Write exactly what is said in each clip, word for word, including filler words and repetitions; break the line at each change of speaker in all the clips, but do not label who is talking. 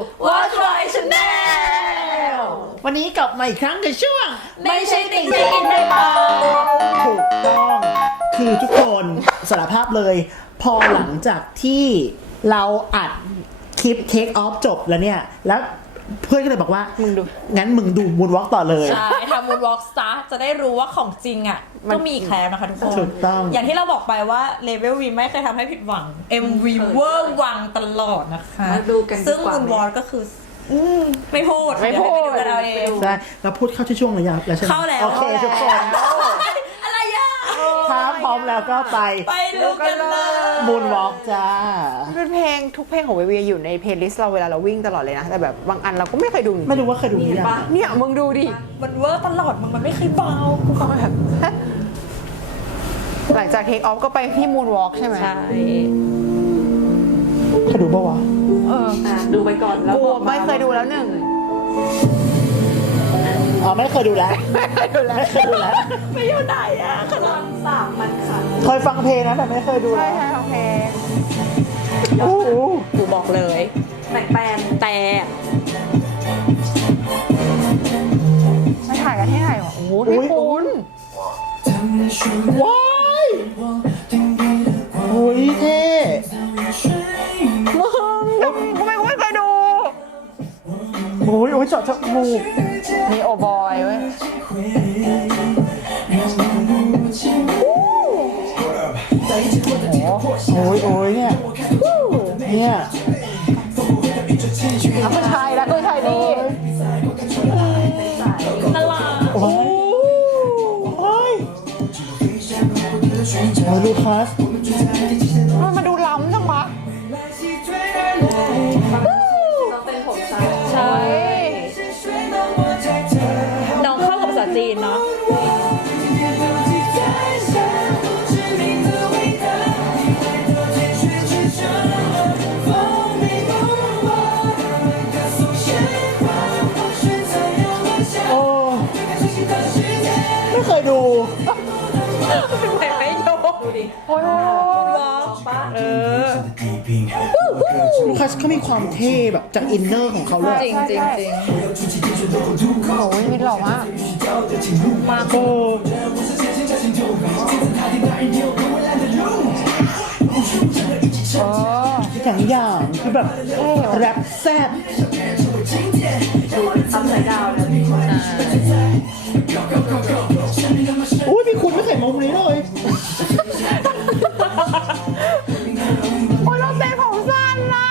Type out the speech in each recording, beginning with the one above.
Watch My Channel
วันนี้กลับมาอีกครั้งกับช่วง
ไม่ใช่ติ่งเช็คอินได้เปล่า
ถูกต้องคือทุกคนสารภาพเลยพอหลังจากที่เราอัดคลิป Take Off จบแล้วเนี่ยแล้วเพื่อนก็เลยบอกว่ามึงดูงั้นมึงดูมูนวอล์กต่อเลย
ใช่ทำมูนวอล์กซะจะได้รู้ว่าของจริงอ่ะก็มีอีกแล้วนะคะทุกคน
ถูกต้อง
อย่างที่เราบอกไปว่าเลเวลวีไม่เคยทำให้ผิดหวัง เอ็ม วี เวอร์วังตลอดนะคะซึ่งมูนวอล์กก็คือไม่พูด
ไม่พูด
เราเอง
ใช่เราพูดเข้าที่ช่วงระยะแล้วใช่ไหม
เข้าแล้ว
โอเคทุกคน
อะไรอ่ะ
ถ้าพร้อมแล้วก็ไป
ไปดูกันเลย
มูนวอล์กจ้า
เป็นเพลงทุกเพลงของเววีอยู่ในเพลย์ลิสต์เราเวลาเราวิ่งตลอดเลยนะแต่แบบบางอันเราก็ไม่เคยดู
ไม่รู้ว่าเคยดูหรือยัง
เนี่ยมึงดูดิ
มันเวอร์ตลอดมันมันไม่เคยเบากูก็แบบ
หลังจากเทคออฟก็ไปที่มูนวอล์กใช่ไหม
ใช่
เคยดูป่าวะ
เออ
ดูไปก่อนแล้ว
ไม่เคยดูแล้วหนึ่ง
อ๋อไม่เคยดูแล้ว
ไม่เคยดูแล้ว
ไม่เคยดูแล้ว
ไม่อยู่ไหนอ่ะกำลังสามมันค่ะ
เคยฟังเพลงนะแต่ไม่เคยดู
ใช่ใช่ฟังเพลง
โอ้โห
ดูบอกเลยแต่แปลงแต่
ไม่ถ่ายกันที่ไหนวะโอ้โหพี่คุณ
ว้ายโอ้ยเท่
มึงทำไมกูไม่เคยดู
โอ้ยโอ้ยเจาะจมูก
มีโอบอยเว้ย
โอ้ยโอ้ยเนี่ยเนี่ย
แล้วก็ชายแล้วก็ชายนี่
น่ารัก
โอ้ยโอ้ยโอ้ยลูคัส
มันมาดูล้ำจังวะ
ใช่น้องเข้ากับภาษาจีนเนาะ
โอ้ไม่เคยดู
ไม่ไม่โยกดูดิ
โอ้ย
ว้าวป้าเออ
ลูคัสเขามีความเท่แบบจากอินเนอร์ของเขาเลย
จริงจริงจริง
โอ้ยมิดหล่อมาก
มาโกอย่างอย่างคือแบบแรปแซ่บ
ทำสายดาวเลย
อุ้ยมีคุณไม่เคยมุมนี้เลย
โอ้ยเราเต้นของสั้นล่ะ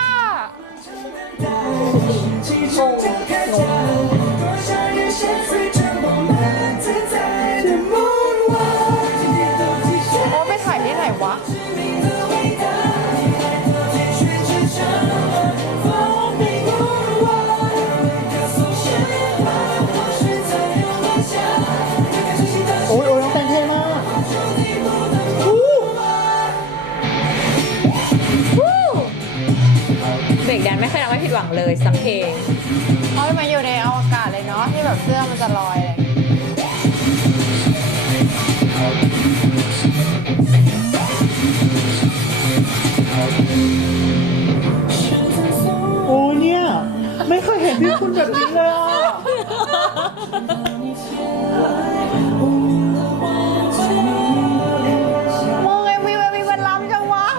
โอ้ไปถ่ายที่ไหนวะ
โอ้ยโอ้ยน้องแต่งเท่มาก
เบรกแดนไม่เคยทำให้ผิดหวังเลยสักเพลง
เขามาอยู่ในอวกาศเลยเนาะที่แบบเสื้อมันจะลอยเลย
โอ้เนี่ยไม่เคยเห็นพี่คุณแบบนี้เลยอ่ะ
มึงไอ้วีวีมันล้ำจังวะ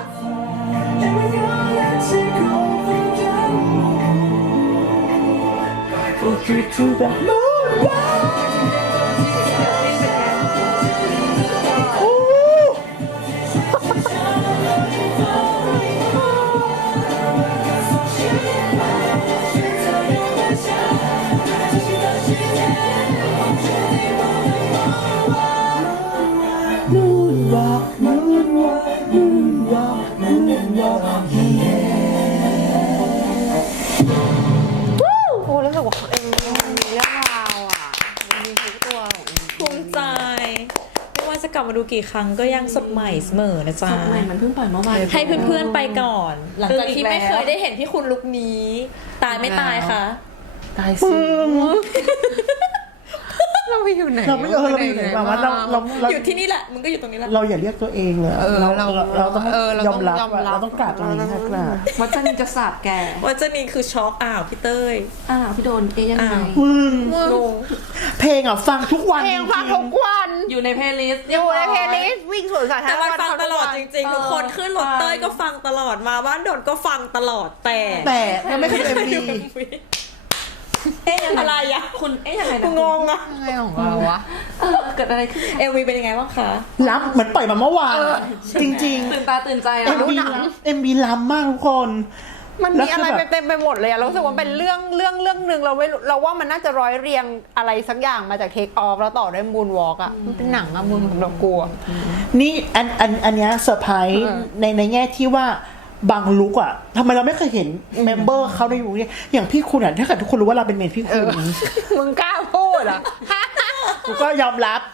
โอ้รู้สึกว่าเอ็มมีเรื่องราวอ่ะมีทุกตัว
ภูมิใจไม่ว่าจะกลับมาดูกี่ครั้งก็ยังสดใหม่เสมอนะจ๊ะ
สดใหม่มันเพิ่งปล่อยเมื่อวาน
ให้เพื่อนๆไปก่อนหลังจากที่ไม่เคยได้เห็นพี่คุณลุคนี้ตายไม่ตายคะ
ตายสิ
เราไปอยู่ไหน
เราไม่เออเราไปอยู่ไหนมาว่าเราเราเรา
อยู่ที่นี่แหละมึงก็อยู่ตรงนี้แหละ
เราอย่าเรียกตัวเองเลย
เออ
เรา
เรา
เราเราต้อง
เออเรา
ย
ต้
อ
อง
มรับ
ยอม
อะ
รับ
เราต้องกราบตรงนี้ค่ะกราบ
วัชรินจะสาบแก
ว่าจะนี่คือช็อกอ้าวพี่เต้ย
อ้าวพี่โดนเอ๊ยยังไง
อ้าว
มึง
งง
เพลงอ่ะฟังทุกวัน
เพลงฟัง
จริ
ทุกวัน
อยู่ในเพลย์ลิสต์
อยู่ในเพลย์ลิสต์วิ่งสวนสาธาร
แต่
ณะ
มันฟังตลอดจริงๆทุกคนขึ้นรถเต้ยก็ฟังตลอดมาบ้านโดนก็ฟังตลอดแต่
แต่ยังไม่เคยเอ็มวี
เอ๊ยยังไง
อะไรอะ
คุณเอ๊ยยังไง
กู
นะ
งงอะ
อะไรของเราวะ
เออเกิดอะไรขึ้น
เอ็มวีเป็นยังไงบ้างคะ
ล้ำเหมือนปล่อยมาเมื่อวานอะจริง
ตื่นตาตื่นใจ
ๆ
แล้
เอ็
ว
มบีล้ำเอ็มบีล้ำมากทุกคน
มันมีอะไรไปเต็มไปหมดเลยอะเรารู้สึกว่าเป็นเรื่องเรื่องเรื่องหนึ่งเราไม่รู้เราว่ามันน่าจะร้อยเรียงอะไรสักอย่างมาจากเทคออฟแล้วต่อด้วยมูนวอล์กอะมันเป็นหนังอะมูนสำหรับกูอะ
นี่อันอันอันเนี้ยเซอร์ไพรส์
เออ
ในในแง่ที่ว่าบางลุกอ่ะทำไมเราไม่เคยเห็นเมมเบอร์เขาในวงนี้อย่างพี่คุณอ่ะถ้าเกิดทุกคนรู้ว่าเราเป็นเมนพี่คุณ
มึงกล้าพูดเหรอ
กูก็ยอมรับ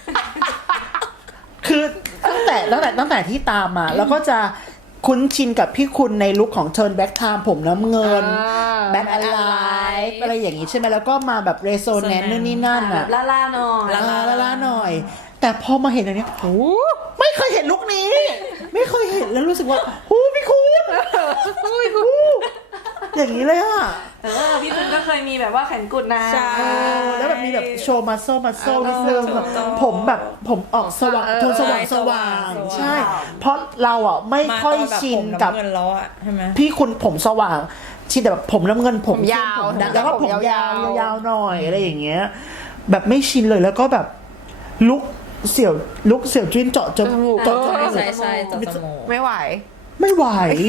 คือตั้งแต่ตั้งแต่ตั้งแต่ที่ตามมา แล้วก็จะคุ้นชินกับพี่คุณในลุคของ Turn Back Time ผมน้ำเงิน
อ่า
แบ็คอะไรอะไรอย่างงี้ใช่ไหมแล้วก็มาแบบเรโซแนนนู่นนี่นั่น
แบ
อ่ะ
บล่าๆหน่อย
ลาลาลาลาหน่อย แต่พอมาเห็นอันเนี้ยโอ้ไม่เคยเห็นลุคนี้ ไม่เคยเห็นแล้วรู้สึกว่าโอ้พี่คุณโอ้ยคุณอย่างนี้เลยอ่ะ
เออพี่คุณก็เคยมีแบบว่าแขนกุดนะ
ใช่
เออแล้วแบบมีแบบโชว์มัสเซลมัสเซล
เออ
นิดนึง
ถูกต้อง
ผมแบบผมออกสว่าง
เออ
โทนสว่าง
ใช่
สว่าง
สว่าง
ใช่ เพราะเราอ่ะไม่
มา
ค่อย
ตอนแบบ
ชิน
ผม
กับ
น้ำเงินแล้วอะใช่ไหม
พี่คุณผมสว่าง ชินแต่แบบผมน้ำเงินผม
ผมยาว
ผมดำแล้วก็
ผม
ผมยาวย
าวๆ
ยาวหน่อยอะไรอย่างเงี้ย แบบไม่ชินเลยแล้วก็แบบลุกเสี่ยวลุกเสี่ยวจิ้นเจาะจมูกเจาะจมูก
ใช่ใช่จอจมูก
ไม่ไหว
ไม่ไหว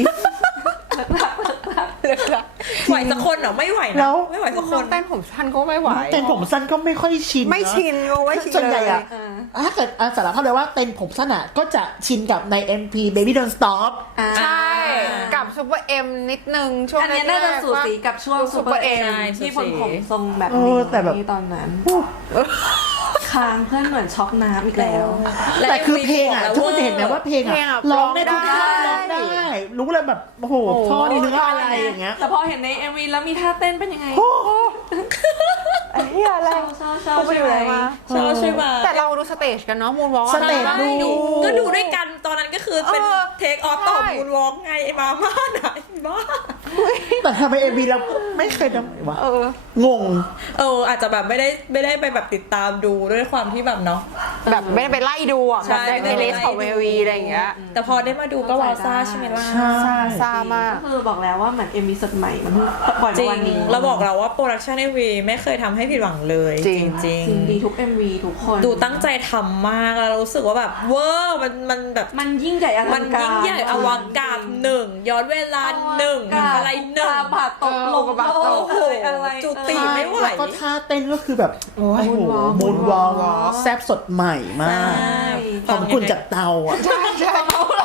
ไหวสักคนเหรอไม่ไหว
แล้
นะ
ว
ไม่ไหวสักค
น้อน งเต้นผมสั้นก็ไม่ไหว
เต้นผมสั้นก็ไม่ค่อยชิน
ไม่
นะ
ชินก็ไม่ชิน
ส่วนใหญ่
เลย
อะถ้าเกิดอ่ะสารภาพเลยว่าเต้นผมสั้นอะก็จะชินกับใน เอ็ม พี Baby Don't Stop
อ่า
ใช่ กับซูเปอร์เอ็มนิดนึงช่วง
อันเนี้ยน่าจะสูสีกับช่วงซูเปอร์เอ็มที่ผลผมทรงแบบ
เอ
นี้
อแต่แบบ
ตอนนั้นค้างเพื่อนเหมือนช็อกน้ำอีกแล้ว
แต่คือเพลงอะทุกคนจะเห็นไหมว่าเพลง
เพลง
อะ
อะ
ร้องได้ทุก
ร้
ท่า
องได้
ร้องได้ รู้เลยแบบโอ้โหท่อนเนื้ออะไรอย่างเงี้ย
แต่พอเห็นใน เอ็ม วี แล้วมีท่าเต้นเป็นยังไง
ไอ้เหี้ยอะไร
ชอบชอบ
กูไปอยู่ไหนมา
ชอบใช่ไหม
แต่เราดูสเตจกันเนาะมูนวอล์ก
สเตจ
ใช่ดูก็ดูด้วยกันตอนนั้นก็คือเป็น
เออ
เทคออฟต่อ
ใช่
มูนวอล์กไงไอ้มาม่าไหนบ้า
แต่ทำไมเอ็มวีเราไม่เคยทำวะ
เออ
งง
เอออาจจะแบบไม่ได้ไม่ได้ไปแบบติดตามดูด้วยความที่แบบเนาะ
แบบไม่ได้ไปไล่ดูอ่ะ
ใช่
แบบในเพลย์ลิสต์ของเววีอะไรอย่างเงี้ย
แต่พอได้มาดูก็วาวซ่าใช่ไหมล่ะ
ใช่
ซาซามาก
ก็คือบอกแล้วว่าเหมือน เอ็ม วี สดใหม่มันเพิ่งปล่อย
จริ
เมื่อง วันนี้
เราบอกเราว่าโปรดักชันเอ็มวีไม่เคยทำให้ผิดหวังเลย
จริง
จริง
จริงดีทุก เอ็ม วี ทุกคน
ดูตั้งใจทำมากแล้วเรารู้สึกว่าแบบเวอร์มันมันแบบ
มันยิ่งใหญ่อ
มั
ลั
น
งการ
ยิ่งใหญ่อวกาศหนึ่งย้อนเวลาหนึ่งอะไรหนึ่ง
ตาบาดตกลง
เออตาบาดตก
โอ้ยอะไร
จุติไม่ไหว
แล้วก็ท่าเต้นก็คือแบบโอ้โห
Moonwalk
มูนวอล
Moonwalk
แซบสดใหม่มาก
ใช่
ของคุณจากเตาอ่ะ
ใช่ใช่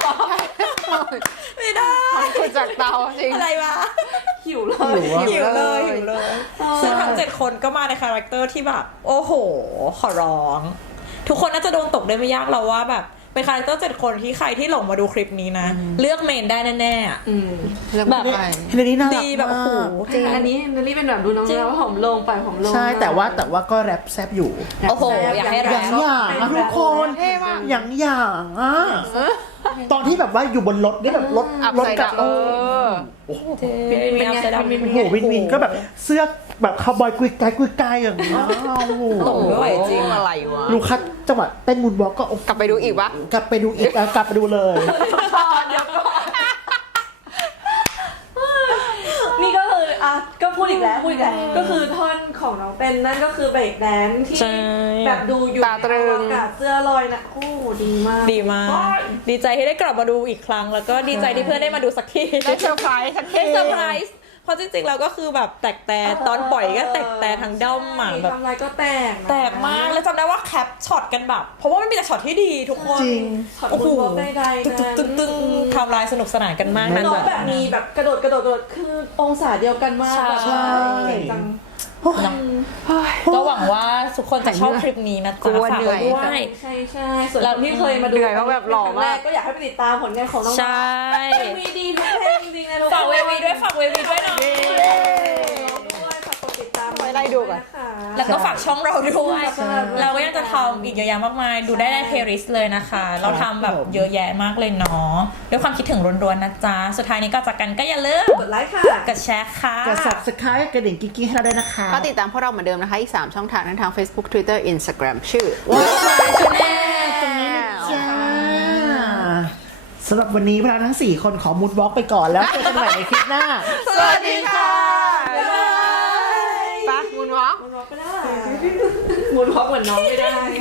ไม่ได้
คุณจากเตาจริง
อะไรวะ
หิวเล
หิ
ยว
อะ
หิวเลยหิวเลย
เออ
ซึ่งทั้งเจ็ดคนก็มาในคาแรคเตอร์ที่แบบ โอ้โห ขอร้อง ทุกคนน่าจะโดนตกได้ไม่ยากเราว่าแบบเป็นคาแรคเตอร์เจ็ดคนที่ใครที่หลงมาดูคลิปนี้นะ เลือกเมนได้แน่ๆอะ
อืม
เรื่อง
แบบ
ไป
เฮเลนี่น่ารัก
ดีแบบโอ้โห
มาก
จริงอันนี้เนลลี่เป็นแบบดูน้อง
จริง
แล้วผมลงไปผมลง
ใช่แต่ว่าแต่ว่าก็แรปแซบอยู่
โอ้โหอยากให้
อ
แร
ย่าง
ป
อย่างอะทุกคน
เท่มาก
อย่างอย่างอ่ะตอนที่แบบว่าอยู่บนรถนี่แบบรถ
อับ
รถ
ใส่
กับ
ดำเออ
เป็นไงเป็นไง
โอ้โหวินวินก็แบบเสื้อแบบคาวบอยกุยกายกุยกายอย่างนี้โอ้โห
ตกไม่ไหวจริง
อะไรวะ
ลูกคัดจังหวะเต้นมูนวอล์กก็โอ้โห
กลับไปดูอีกปะ
กลับไปดูอีกอ่ะกลับไปดูเลย
นี่ก็คืออ่ะก็พูดอีกแล้วพูดอีกแล้วก็คือท่อนของน้องเป็นนั่นก็คือเบรกแดนซ์ที่
ใช่
แบบดูอยู่
ตาตรึง
ในอวกาศเสื้อลอยนะโอ้โหดีมาก
ดีมาก ดีใจที่ได้กลับมาดูอีกครั้ง แล้วก็ดีใจที่เพื่อนได้มาดูสักที
ได้เซอร์ไพรส์สักที
ได้เซอร์ไพรส์เพราะจริงๆเราก็คือแบบแตกแต่ตอนปล่อยก็แตกแต่ทางด้อมหมันแบบ
ทำอะไรก็แตกนะ
แตกมากแล้วจำได้ว่าแคปช็อตกันแบบ เพราะว่ามันมีแต่ช็อตที่ดีทุกคน
จริง
ช็อต
โอ้โห
บนบล็อกใดๆ
ตึ้ง
นะ
ตึ้งตึ้งทำลายสนุกสนานกันมาก
น้องแบบมีแบบกระโดดกระโดดกระโดดคือองศาเดียวกันมากแบบ
ใช่
เก่งจัง
ก็หวังว่าทุกคนจะชอบคลิปนี้นะ
กลั
จ๊ะ
ว
ฝาก
เหนื่อย
ไว้ด้วย
ใช่ใช่ส่วน
แล้ว
คนที่เคยมาดู
เหนื่อยเพราะแบบหล่อมาก
ก็อยากให้ไปติดตามผลงานของน้องๆ
ใช่
มีดีทุกเพลงจริงๆนะทุกคน
ฝากเววีด้วยฝากเววีด้วยเนาะ
ด้วยฝากกดติดตาม
ไว้ไล่ดูก่อน
นะคะ
แล้วก็ฝากช่องเราด้วย
ใช่
เราก็ยังจะทำอีกเยอะแยะมากมาย ดูได้ในเพลย์ลิสต์เลยนะคะ เราทำแบบเยอะแยะมากเลยเนาะด้วยความคิดถึงล้วนๆนะจ๊ะ สุดท้ายนี้ก็จากกันก็อย่าลืม
กดไลค์ค่ะ
กดแชร์ค่ะ
กด subscribe กระดิ่งกิ๊กๆให้เราด้วยนะคะ
ก็ติดตามพวกเราเหมือนเดิมนะคะ อีก สาม ช่องทางทั้งทาง Facebook Twitter Instagram ชื่อ
ตรงนี้นะจ้าสำหรับวันนี้พวกเราทั้งสี่คนขอมูดบล็อกไปก่อนแล้วเจอกันใหม่ในคลิปหน้า
สวัสดีค่ะ
บ๊ายบาย
ปะมูนวอล์ก
มูนวอล์กไม่ได้มูนวอล์กเหมือนน้องไม่ได้